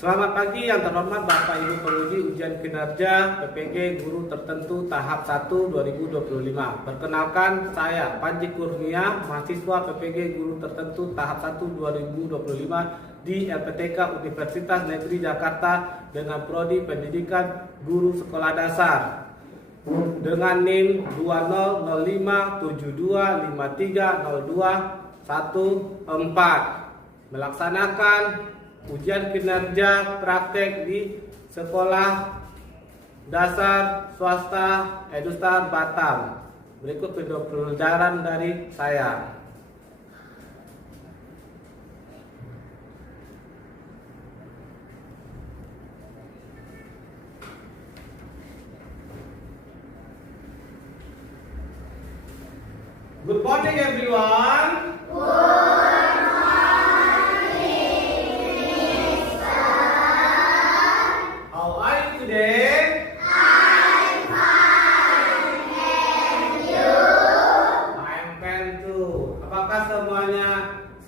Selamat pagi yang terhormat Bapak Ibu penguji ujian kinerja PPG Guru Tertentu tahap 1 2025. Perkenalkan, saya Panji Kurnia, mahasiswa PPG Guru Tertentu tahap 1 2025 di LPTK Universitas Negeri Jakarta dengan prodi Pendidikan Guru Sekolah Dasar dengan NIM 2052530214 melaksanakan ujian kinerja praktek di Sekolah Dasar Swasta Edustar Batam. Berikut video pelajaran dari saya. Good morning everyone.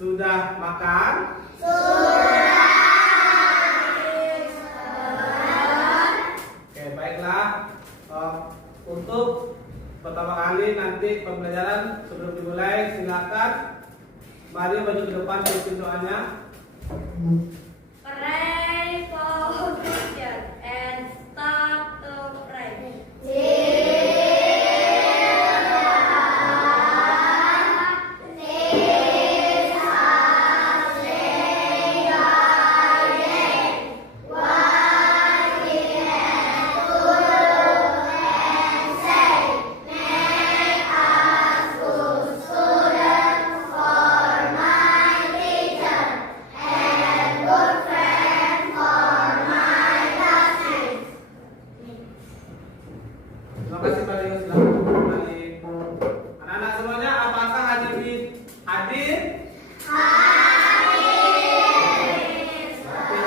Sudah makan? Oke, baiklah. Untuk pertama kali nanti pembelajaran sebelum dimulai, silakan mari maju ke depan untuk doanya. Pray for future and start to pray. Terima kasih Pak Leo, silakan kembali. Anak-anak semuanya, apakah hadir? Berarti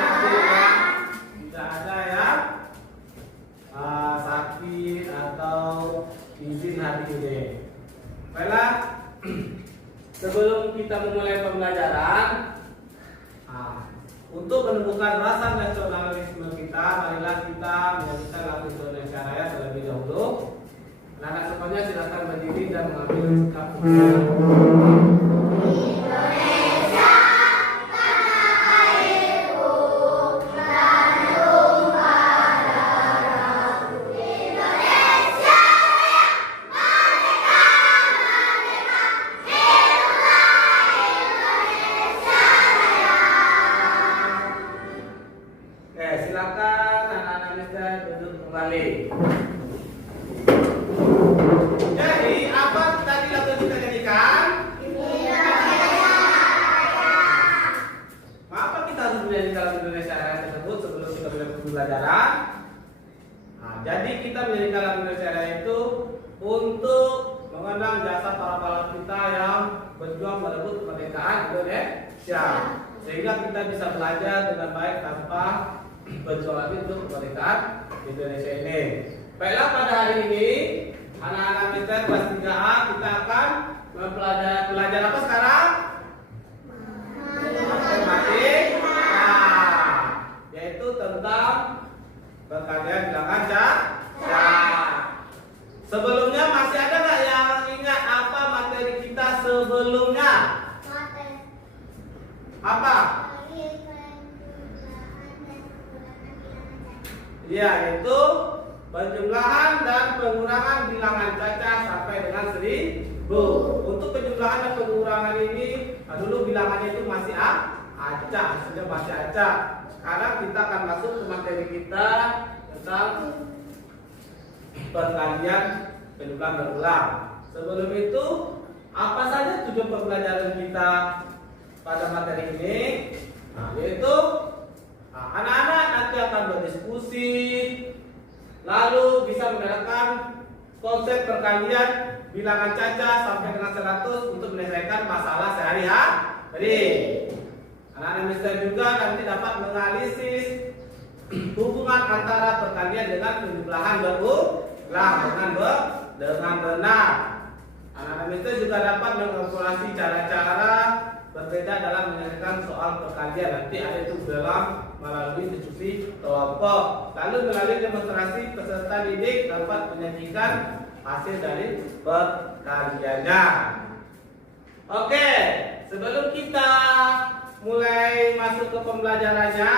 hadir ya. Tidak ada ya sakit atau izin hadir ini. Baiklah, sebelum kita memulai pembelajaran, untuk menumbuhkan rasa nasionalisme kita, marilah kita menyanyikan lagu Indonesia Raya terlebih dahulu. Anak-anak semuanya silakan berdiri dan mengambil sikap. Silakan anak-anak mister duduk kembali. Jadi apa tadi lagu kita nyanyikan? Mengapa kita harus menyanyikan lagu Indonesia Raya tersebut sebelum kita mulai pembelajaran? Jadi kita menyanyikan lagu Indonesia Raya itu untuk mengenang jasa para pahlawan kita yang berjuang merebut kemerdekaan Indonesia, sehingga kita bisa belajar dengan baik tanpa berjuang lagi untuk kemerdekaan Indonesia ini. Baiklah, pada hari ini anak-anak kita kelas 3A kita akan belajar apa sekarang? Matematik. Yaitu tentang perkalian bilangan cacat. Sebelumnya masih ada nggak yang ingat apa materi kita sebelumnya? Apa? Ya, itu penjumlahan dan pengurangan bilangan cacah sampai dengan 1000. Untuk penjumlahan dan pengurangan ini, dulu bilangannya itu masih acak, sudah masih acak. Sekarang kita akan masuk ke materi kita tentang perkalian penjumlahan berulang. Sebelum itu, apa saja tujuan pembelajaran kita pada materi ini? Yaitu anak-anak nanti akan berdiskusi, lalu bisa menerapkan konsep perkalian bilangan cacah sampai dengan 100 untuk menyelesaikan masalah sehari-hari. Anak-anak mister juga nanti dapat menganalisis hubungan antara perkalian dengan penjumlahan berulang dengan benar. Anak-anak mister juga dapat mengevaluasi cara-cara berbeda dalam menyelesaikan soal perkalian. Nanti ada itu dalam melalui diskusi kelompok. Lalu melalui demonstrasi peserta didik dapat menyajikan hasil dari perkaliannya. Oke, sebelum kita mulai masuk ke pembelajarannya,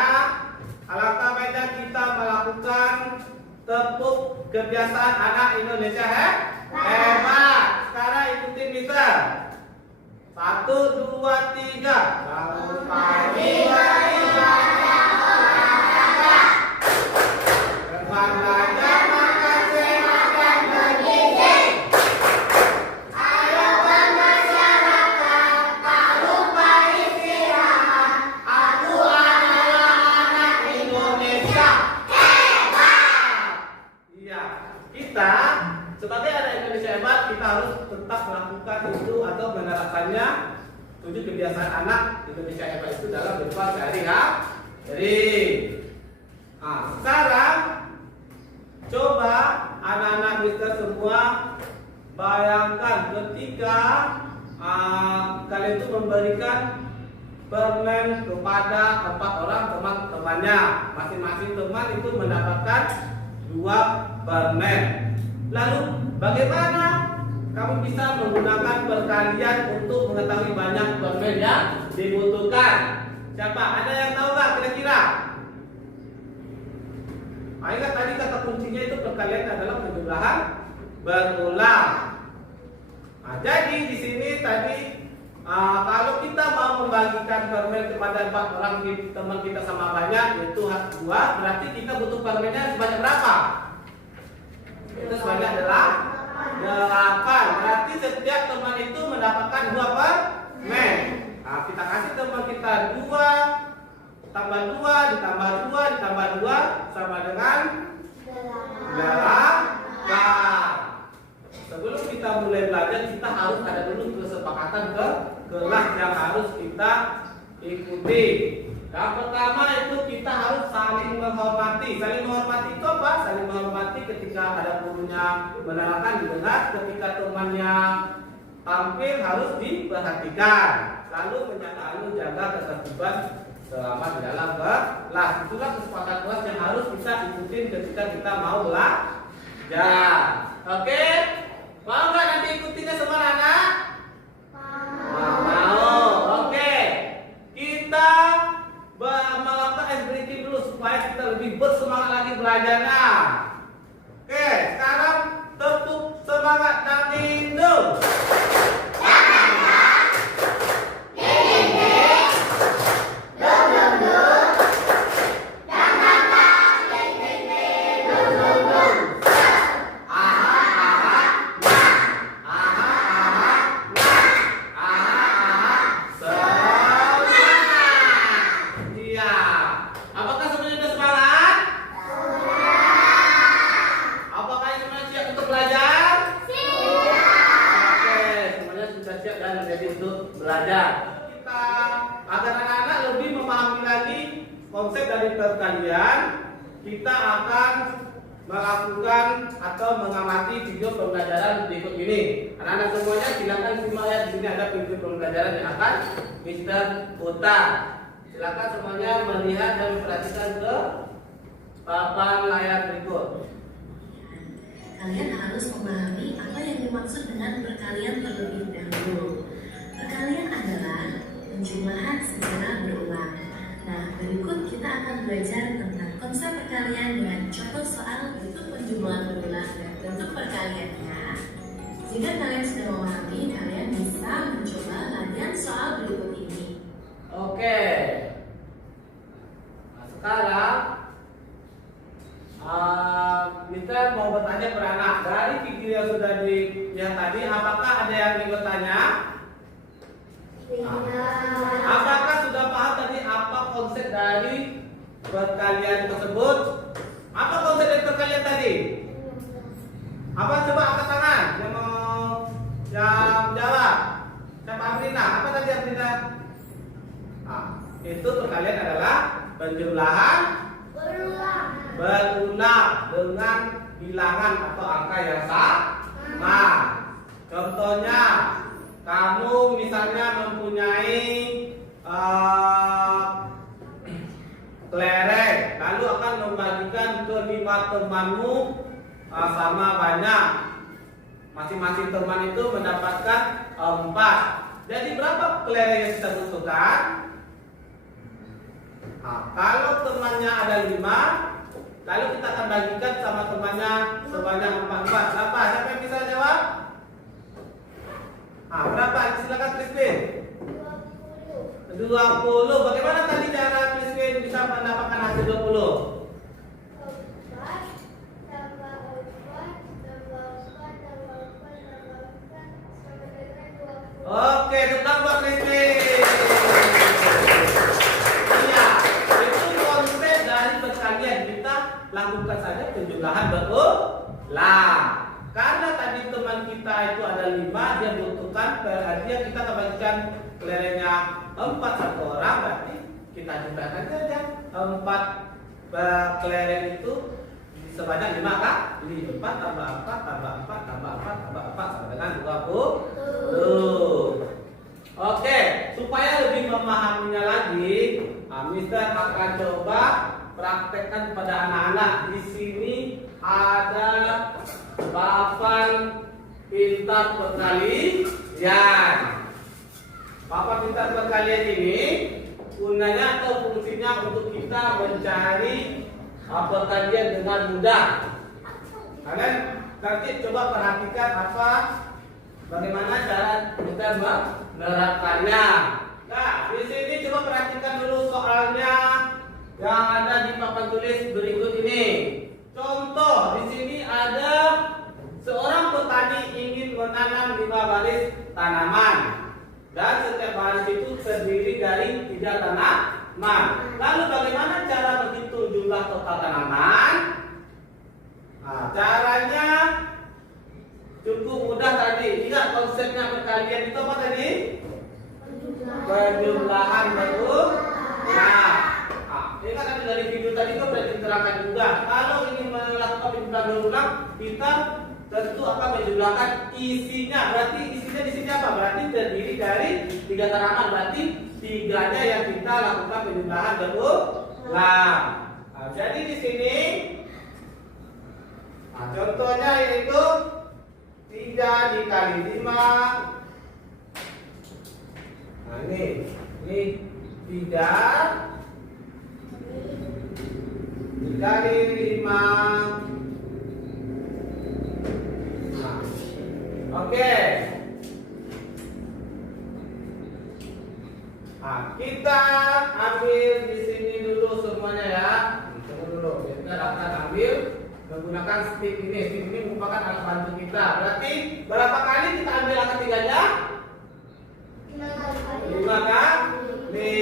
alangkah baiknya kita melakukan tepuk kebiasaan anak Indonesia hebat. Sekarang ikutin Mister. 1, 2, 3. Bangun pagi olahraga. Terbang belajar makan sehat dan bergizi. Ayo bermasyarakat, tak lupa istirahat. Aku adalah anak Indonesia hebat. Iya, kita sebagai anak Indonesia hebat, kita harus tetap melakukan itu atau menerapkannya 7 kebiasaan anak Indonesia hebat itu dalam berupa sehari-hari. Nah, sekarang coba anak-anak Mister semua bayangkan ketika kalian itu memberikan permen kepada 4 orang teman-temannya. Masing-masing teman itu mendapatkan 2 permen. Lalu bagaimana kamu bisa menggunakan perkalian untuk mengetahui banyak permen yang dibutuhkan? Siapa? Ada yang tahu nggak kira-kira? Ingat tadi kata kuncinya itu perkalian adalah penjumlahan berulang. Nah, jadi di sini tadi kalau kita mau membagikan permen kepada 4 orang teman kita sama banyak, yaitu 2, berarti kita butuh permennya sebanyak berapa? Itu sebanyak 8. Berarti setiap teman itu mendapatkan 2 permen. Nah, kita kasih teman kita 2 tambah 2 ditambah 2 ditambah 2 sama dengan 8. Sebelum kita mulai belajar, kita harus ada dulu kesepakatan ke kelas yang harus kita ikuti. Yang pertama itu kita harus saling menghormati. Saling menghormati itu apa? Saling menghormati ketika ada gurunya menerangkan didengar, ketika temannya tampil harus diperhatikan. Lalu jaga ketertiban selama di dalam kelas. Itulah kesepakatan kelas yang harus kita ikutin ketika kita mau belajar. Oke? Mau nggak nanti ikutinnya semua anak? Mau. Oke. Kita melakukan ice breaking dulu supaya kita lebih bersemangat lagi belajarnya. Oke, sekarang tepuk semangat dan dinding. Konsep dari perkalian, kita akan melakukan atau mengamati video pembelajaran berikut ini. Anak-anak semuanya silakan simak ya, di sini ada video pembelajaran yang akan Mister putar. Silakan semuanya melihat dan memperhatikan ke papan layar berikut. Kalian harus memahami apa yang dimaksud dengan perkalian terlebih dahulu. Perkalian adalah penjumlahan secara berulang. Nah, berikut kita akan belajar tentang konsep perkalian dengan contoh soal bentuk penjumlahan berulang dan bentuk perkaliannya. Jika kalian sudah memahami, kalian bisa mencoba latihan soal berikut ini. Oke. Nah, sekarang kita mau bertanya kepada anak. Dari video yang sudah dilihat tadi, apakah ada yang ingin bertanya? Apakah sudah paham tadi apa konsep dari perkalian tersebut? Apa konsep dari perkalian tadi? Apa, coba angkat tangan yang mau jawab. Siapa Amrina? Apa tadi Amrina? Itu perkalian adalah penjumlahan berulang dengan bilangan atau angka yang sama. Contohnya, kamu misalnya mempunyai kelereng, lalu akan membagikan ke 5 temanmu sama banyak. Masing-masing teman itu mendapatkan 4. Jadi berapa kelereng yang kita butuhkan? Kalau temannya ada 5, lalu kita akan bagikan sama temannya sebanyak 4. Berapa? Siapa yang bisa jawab? Berapa? Silakan Christine. 20. Bagaimana tadi cara Christine bisa mendapatkan hasil 20? Oke, tetap buat Christine. Iya, itu konsep dari perkalian. Kita lakukan saja penjumlahan berulang. Karena tadi teman kita itu ada 5, dia butuhkan perhatian, kita bagikan kelerengnya 4 satu orang, berarti kita jumlahkan saja 4 kelereng itu sebanyak 5 kan? 4 tambah 4 tambah 4 tambah 4 tambah 4 sama dengan 20. Oke, supaya lebih memahaminya lagi, Mister akan coba praktekkan pada anak-anak. Di sini ada papan pintar perkalian. Papan pintar perkalian ini gunanya atau fungsinya untuk kita mencari perkalian dengan mudah. Kalian nanti coba perhatikan bagaimana cara kita menerapkannya. Nah, di sini coba perhatikan dulu soalnya yang ada di papan tulis berikut ini. Contoh, di sini ada seorang petani ingin menanam 5 baris tanaman. Dan setiap baris itu terdiri dari 3 tanaman. Lalu bagaimana cara menghitung jumlah total tanaman? Caranya cukup mudah tadi. Ingat konsepnya perkalian itu apa tadi? Penjumlahan berulang. Ini kan ada dari video tadi kan sudah diterangkan juga. Kalau ingin melakukan penjumlahan berulang, kita tentu akan menjumlahkan isinya. Berarti isinya di sini apa? Berarti terdiri dari 3 tanaman. Berarti 3-nya yang kita lakukan penjumlahan berulang. Jadi di sini, contohnya yaitu 3 dikali 5. Ini 3 dikali 5. Oke. Kita ambil di sini dulu semuanya ya. Tunggu dulu. Kita akan ambil menggunakan stick ini. Stick ini merupakan alat bantu kita. Berarti berapa kali kita ambil angka 3-nya? 5 kali.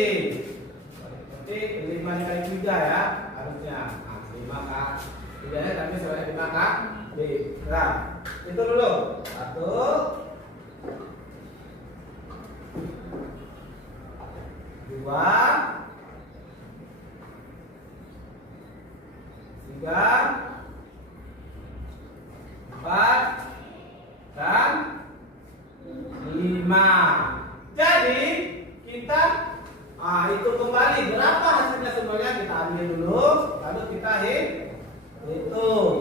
Berarti 5 dikali 3 ya harusnya. 5 kali 3-nya tapi sebanyak 5 kali. Nah, itu dulu. 1 2 3 4 dan 5. Jadi kita hitung kembali berapa hasilnya semuanya. Kita ambil dulu, lalu kita hitung.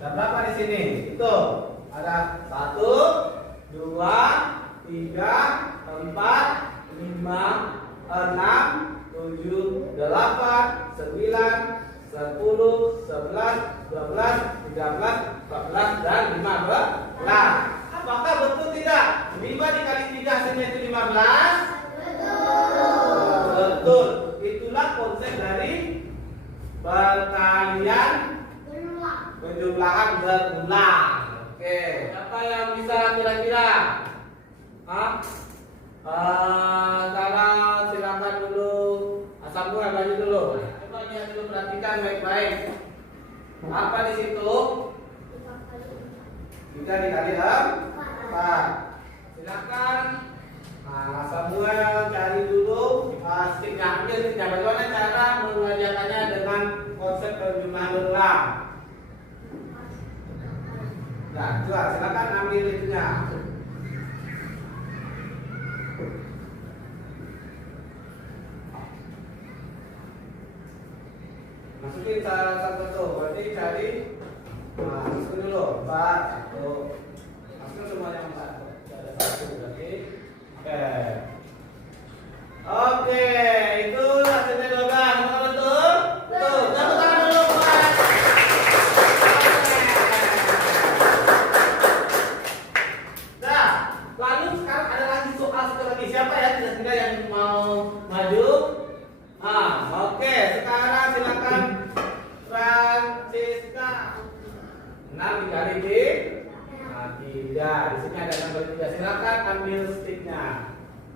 Ada berapa di sini? Hitung. Ada 1, 2, 3, 4, 5, 6, 7, 8, 9, 10, 11, 12, 13, 14, dan 15. Apakah betul tidak? 5 dikali 3 hasilnya itu 15? Betul. Itulah konsep dari perkalian penjumlahan berulang. Oke. Siapa yang bisa kira-kira? Sekarang silakan dulu. Samuel baju dulu. Coba lihat dulu, perhatikan baik-baik. Apa di situ? 3 dikali 4. Silakan. Samuel cari dulu sticknya. Ambil sticknya. Bagaimana cara mengerjakannya dengan konsep penjumlahan berulang? Nah, coba silakan ambil itunya. Masukin salah satu, berarti cari. Nah, masukin dulu 4, 1. Masukin semuanya 4. Ada 1 berarti. Oke, itu hasilnya 12. Apakah betul? Betul. Tepuk tangan dulu buat. Nah, lalu sekarang ada lagi soal satu lagi. Siapa ya tidak yang mau maju? Oke, sekarang silakan Francisca. 6 dikali D. 3. Di sini ada nomor 3. Silakan ambil sticknya.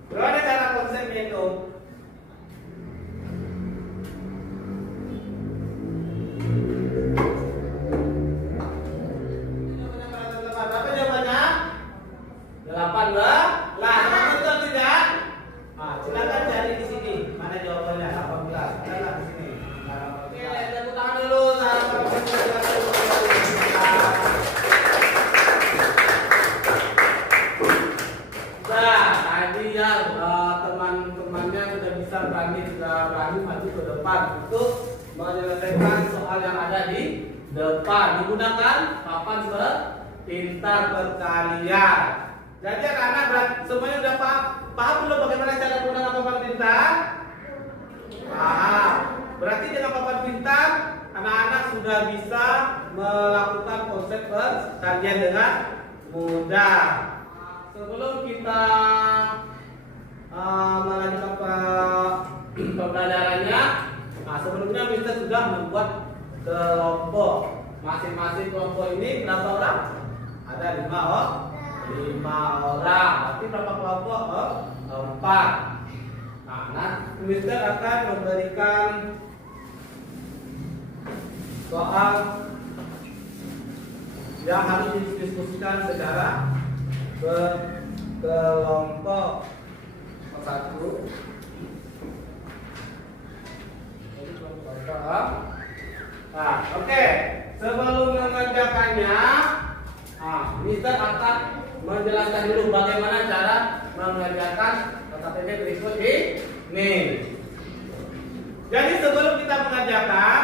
Bagaimana cara konsepnya itu? Apa jawabannya? 8 lah. Lah, betul tidak? Silakan cari di sini. Mana jawabannya? 18. Ada di sini. Oke, tepuk tangan dulu. Tadi ya teman-temannya sudah bisa berani maju ke depan untuk menyelesaikan soal yang ada di depan menggunakan papan pintar perkalian. Jadi anak-anak semuanya sudah paham belum bagaimana cara menggunakan papan pintar? Paham. Berarti dengan papan pintar anak-anak sudah bisa melakukan konsep perkalian dengan mudah. Sebelum kita melanjutkan pembelajarannya, sebelumnya kita sudah membuat kelompok. Masing-masing kelompok ini berapa orang? Ada 5 orang. Berarti berapa kelompok? 4. Nah, Mister akan memberikan soal yang harus didiskusikan secara kelompok 1. Oke. Sebelum mengerjakannya, Mister akan menjelaskan dulu bagaimana cara mengerjakan KTP berikut ini. Jadi sebelum kita mengerjakan,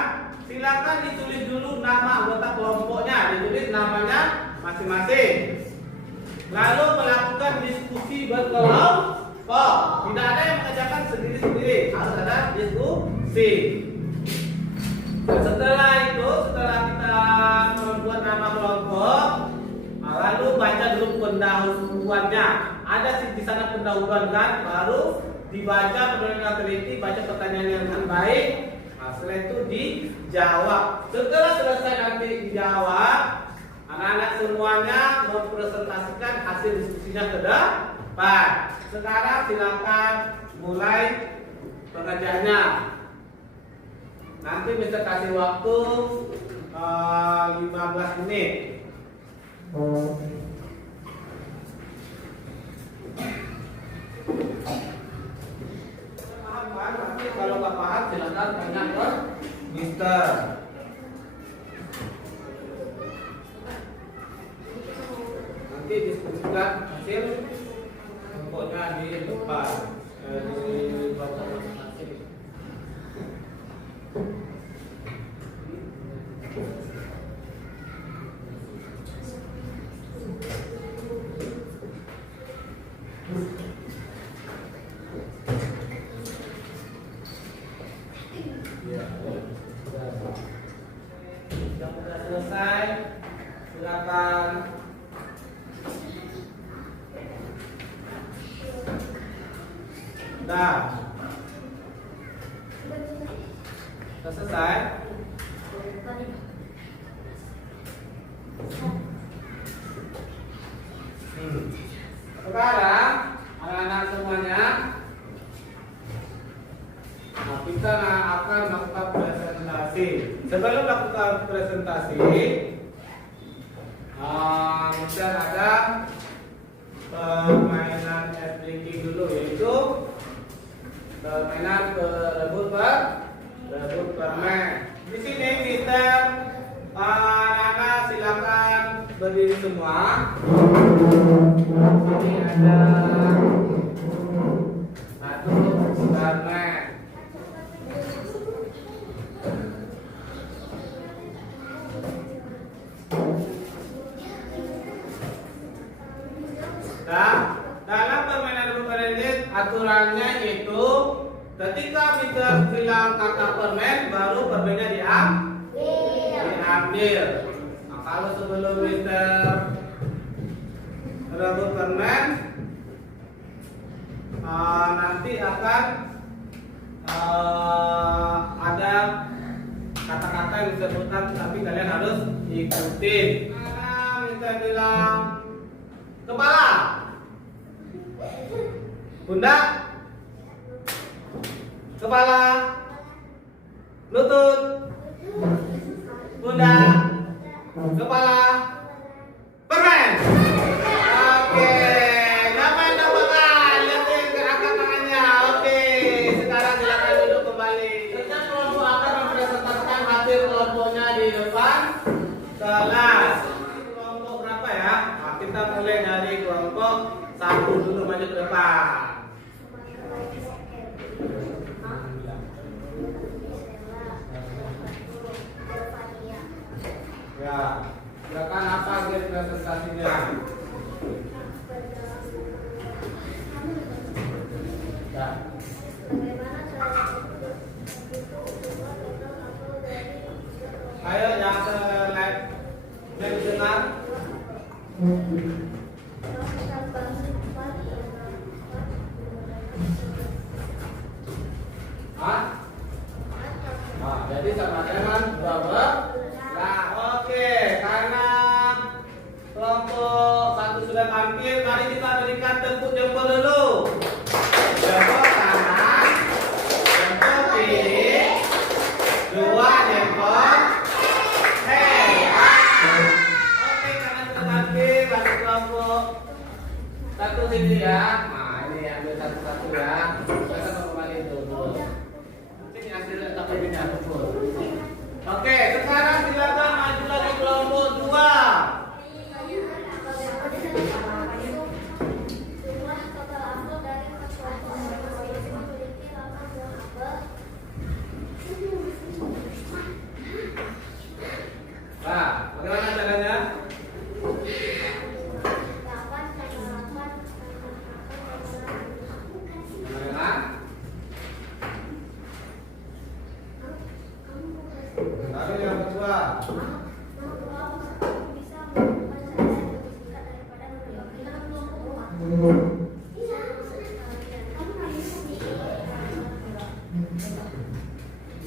silakan ditulis dulu nama anggota kelompoknya, ditulis namanya masing-masing. Lalu melakukan diskusi berkelompok. Tidak ada yang mengerjakan sendiri-sendiri, harus ada diskusi. Setelah kita membuat nama kelompok, lalu baca dulu pendahuluannya. Ada di sana pendahuluan kan, baru dibaca pendahuluan teliti, baca pertanyaannya dengan baik. Setelah itu dijawab. Setelah selesai nanti dijawab, anak-anak semuanya mempresentasikan hasil diskusinya ke depan. Sekarang silakan mulai pengerjaannya. Nanti bisa kasih waktu 15 menit. Paham kan? Nanti kalau nggak paham silakan tanya ke Mister. Nanti diskusikan hasil kelompoknya di depan, di kelompok masing-masing. Sudah selesai, silakan. Sudah selesai. Sekarang anak-anak semuanya, kita akan melakukan presentasi. Sebelum melakukan presentasi, kita ada permainan breaking dulu, yaitu permainan rebut permen. Di sini kita anak-anak silakan berdiri semua. Ini ada satu permen. aturannya itu ketika Mister bilang kata permen baru permennya diambil. Nah, kalau sebelum Mister rebut permen, nanti akan ada kata-kata yang disebutkan, tapi kalian harus ikutin. Karena Mister bilang kepala, pundak, kepala, lutut, pundak, kepala, permen. Oke, ngapain nambahan? Lihatin gerakan tangannya. Oke, sekarang silakan duduk kembali. Setiap kelompok akan mempresentasikan hasil kelompoknya di depan kelas. Kelompok berapa ya? Nah, kita mulai dari kelompok 1 dulu, maju ke depan. Ya, silakan apa hasil presentasinya? Ya. Ayo yang selek dengar. Hah? Nah, jadi sama dengan berapa? Nah, oke, karena kelompok 1 sudah tampil, mari kita berikan tepuk jempol dulu. Jempol kanan, jempol kiri, 2 jempol. Oke, karena sudah tampil, bagi kelompok 1 sini ya. Nah, ini ambil satu-satu ya. Kita kembali dulu. Ini hasilnya tapi beda betul. Oke, sekarang silakan maju lagi kelompok 2. Nah, bagaimana caranya? Bagaimana? Lalu yang kedua.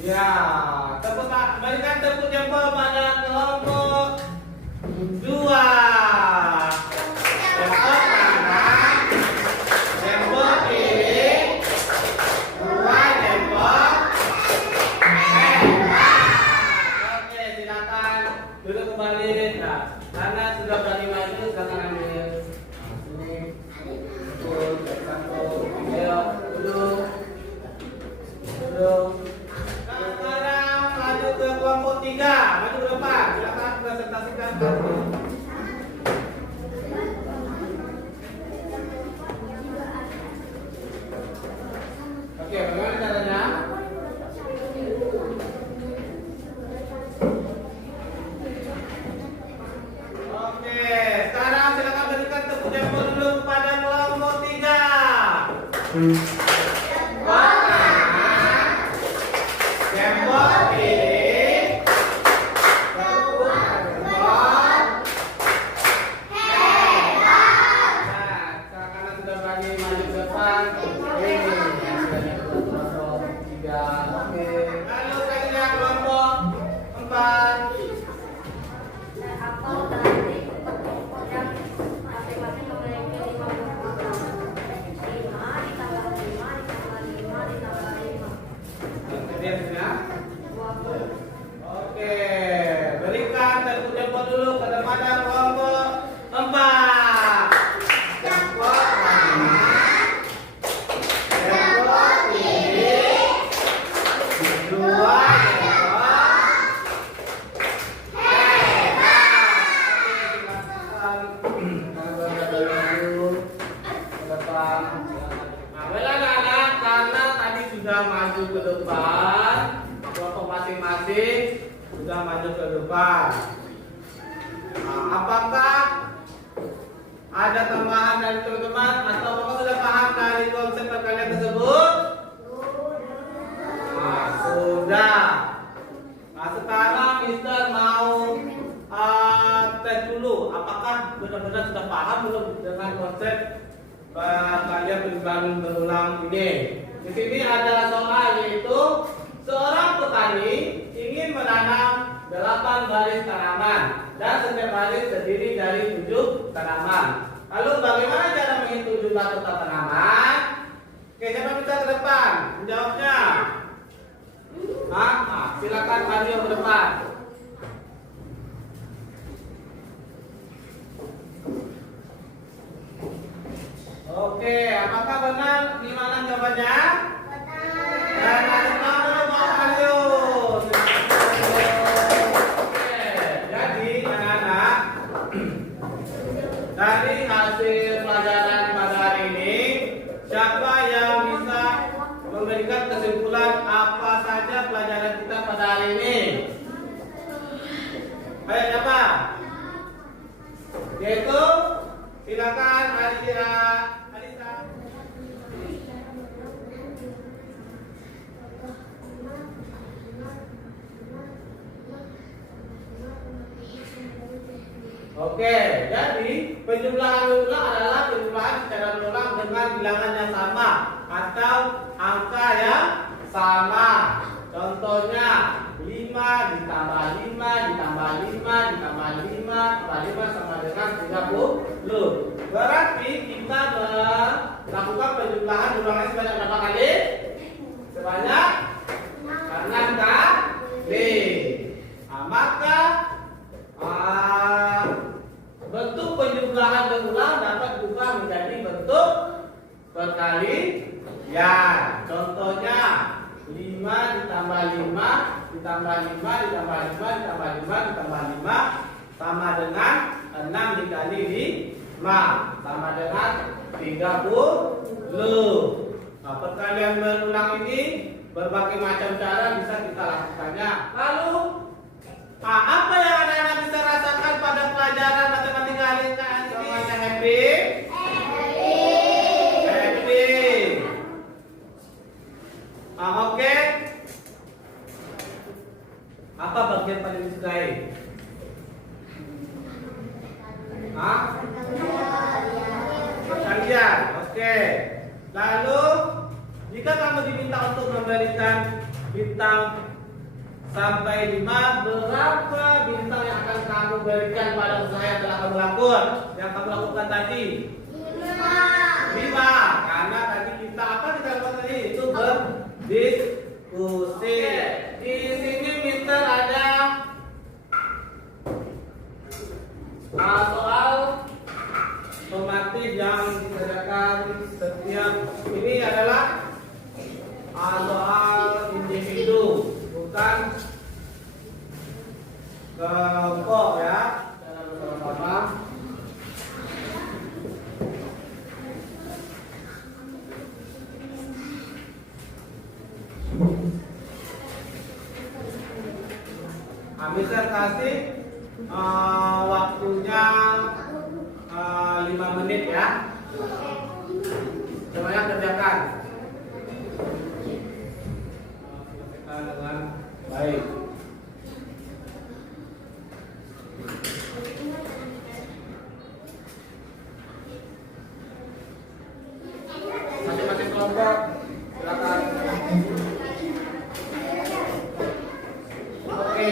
Ya, berikan tepuk jempol pada kelompok 2. Jempol kanan, jempol kiri, 2 jempol. Oke, silakan duduk kembali. Nah, karena sudah berani maju, silakan ambil. Sini, betul, satu, ayo, duduk. Sekarang maju ke kelompok 3, maju ke depan. Silakan presentasikan. Oke, bagaimana caranya? Oke, sekarang silakan berikan tepuk jempol dulu kepada kelompok 3. Jempol kiri, tepuk jempol. Nah, karena sudah berani maju ke depan, ini yang sudah nyebut kelompok 3. Oke, lalu selanjutnya kelompok 4. Oke, berikan tepuk jempol dulu kepada kelompok 4. Jempol kanan, jempol kiri, 2 jempol. Sudah maju ke depan, kelompok masing-masing sudah maju ke depan. Nah, apakah ada tambahan dari teman-teman atau apakah sudah paham dari konsep yang kalian ini. Di sini ada soal yaitu seorang petani ingin menanam 8 baris tanaman dan setiap baris terdiri dari 7 tanaman. Lalu bagaimana cara menghitung jumlah total tanaman? Oke, siapa bisa ke depan menjawabnya? Silakan Mario ke depan. Oke, apakah benar di mana jawabannya? Dan ada nomor Bang Mario. Oke, jadi anak-anak, dari hasil pelajaran pada hari ini, siapa yang bisa memberikan kesimpulan apa saja pelajaran kita pada hari ini? Ayo siapa? Yaitu silakan Alisa. Oke, jadi penjumlahan ulang adalah penjumlahan secara berulang dengan bilangan yang sama atau angka yang sama. Contohnya 5 ditambah 5 ditambah 5 ditambah 5 tambah 5 sama dengan 30. Berarti kita melakukan penjumlahan ulangan sebanyak berapa kali? Sebanyak 6 kali. Maka bentuk penjumlahan berulang dapat berubah menjadi bentuk perkalian. Contohnya 5 ditambah 5 ditambah 5 ditambah 5 ditambah 5 ditambah 5 sama dengan 6 dikali 5 sama dengan 30. Perkalian berulang ini berbagai macam cara bisa kita lakukannya. Lalu apa yang anak-anak bisa rasakan pada pelajaran matematika hari ini? Semuanya happy? Happy. Oke. Apa bagian paling disukai? Perkalian. Oke. Lalu jika kamu diminta untuk memberikan bintang sampai 5, berapa bintang yang akan kamu berikan pada usaha yang telah kamu lakukan? Yang kamu lakukan tadi? 5. Karena tadi kita apa kita lakukan tadi? Itu berdiskusi. Di sini Mister ada soal otomatis yang dikerjakan setiap ini adalah soal individu, bukan kelompok ya. Cara bersama-sama. Bisa kasih waktunya 5 menit ya. Semuanya kerjakan. Selesaikan dengan baik. Masing-masing kelompok silakan. Oke,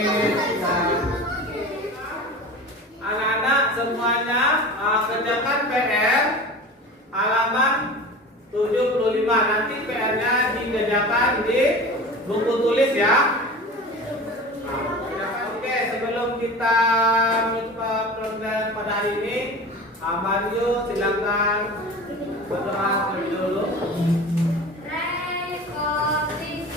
anak-anak semuanya kerjakan PR halaman 75. Nanti PR-nya dikerjakan di buku tulis ya. Oke, sebelum kita menutup program pada hari ini, Mario silakan berdoa terlebih dulu. Rekosis.